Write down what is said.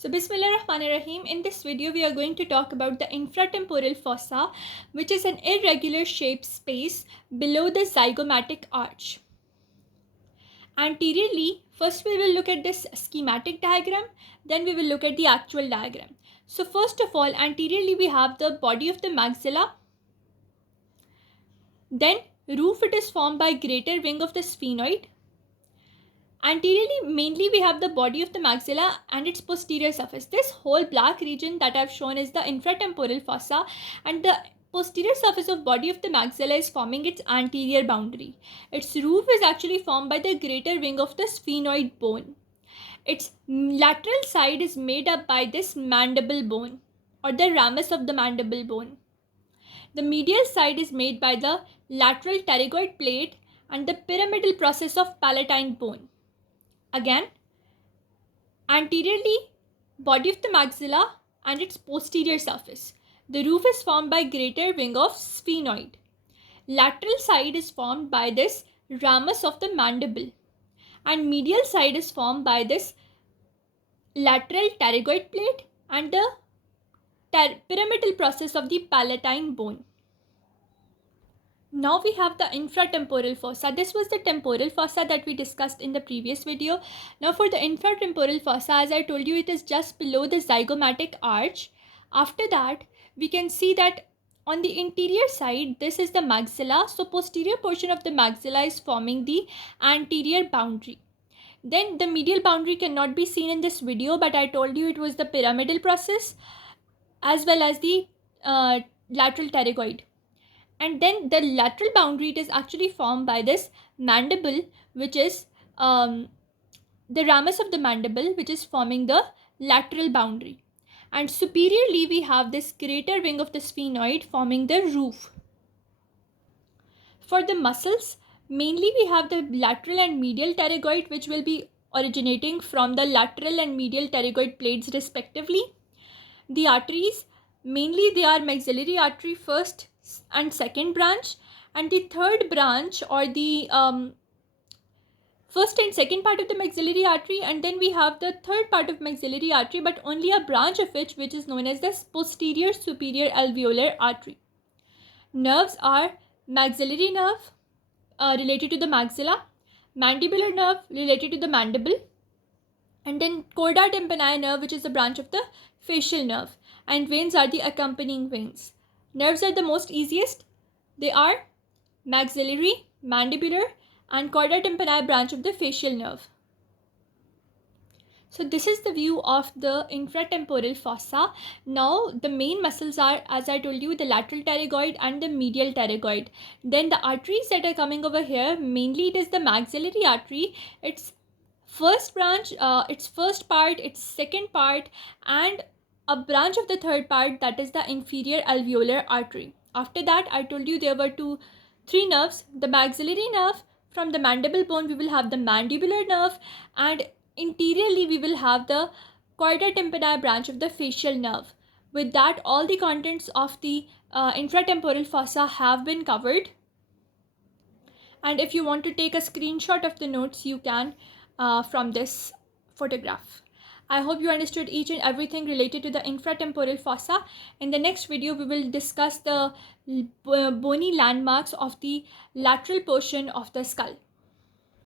So Bismillahirrahmanirrahim. In this video we are going to talk about the infratemporal fossa, which is an irregular shaped space below the zygomatic arch. Anteriorly, first we will look at this schematic diagram, then we will look at the actual diagram. So first of all, anteriorly we have the body of the maxilla, then roof it is formed by greater wing of the sphenoid. Anteriorly, mainly we have the body of the maxilla and its posterior surface. This whole black region that I've shown is the infratemporal fossa, and the posterior surface of body of the maxilla is forming its anterior boundary. Its roof is actually formed by the greater wing of the sphenoid bone. Its lateral side is made up by this mandible bone or the ramus of the mandible bone. The medial side is made by the lateral pterygoid plate and the pyramidal process of palatine bone. Again, anteriorly, body of the maxilla and its posterior surface. The roof is formed by greater wing of sphenoid. Lateral side is formed by this ramus of the mandible, and medial side is formed by this lateral pterygoid plate and the pyramidal process of the palatine bone. Now we have the infratemporal fossa. This was the temporal fossa that we discussed in the previous video. Now for the infratemporal fossa, as I told you, it is just below the zygomatic arch. After that, we can see that on the interior side, this is the maxilla. So posterior portion of the maxilla is forming the anterior boundary. Then the medial boundary cannot be seen in this video, but I told you it was the pyramidal process as well as the lateral pterygoid. And then the lateral boundary, it is actually formed by this mandible, which is the ramus of the mandible, which is forming the lateral boundary. And superiorly, we have this greater wing of the sphenoid forming the roof. For the muscles, mainly we have the lateral and medial pterygoid, which will be originating from the lateral and medial pterygoid plates respectively. The arteries, mainly they are maxillary artery first and second branch, and the third branch or the first and second part of the maxillary artery, and then we have the third part of maxillary artery, but only a branch of which is known as the posterior superior alveolar artery. Nerves are maxillary nerve related to the maxilla, mandibular nerve related to the mandible, and then chorda tympani nerve, which is a branch of the facial nerve, and veins are the accompanying veins. Nerves are the most easiest. They are maxillary, mandibular, and chorda tympani branch of the facial nerve. So this is the view of the infratemporal fossa. Now the main muscles are, as I told you, the lateral pterygoid and the medial pterygoid. Then the arteries that are coming over here, mainly it is the maxillary artery. Its first branch, its first part, its second part, and a branch of the third part, that is the inferior alveolar artery. After that, I told you there were three nerves. The maxillary nerve, from the mandible bone we will have the mandibular nerve, and interiorly we will have the chorda tympani branch of the facial nerve. With that, all the contents of the infratemporal fossa have been covered. And if you want to take a screenshot of the notes, you can from this photograph. I hope you understood each and everything related to the infratemporal fossa. In the next video, we will discuss the bony landmarks of the lateral portion of the skull.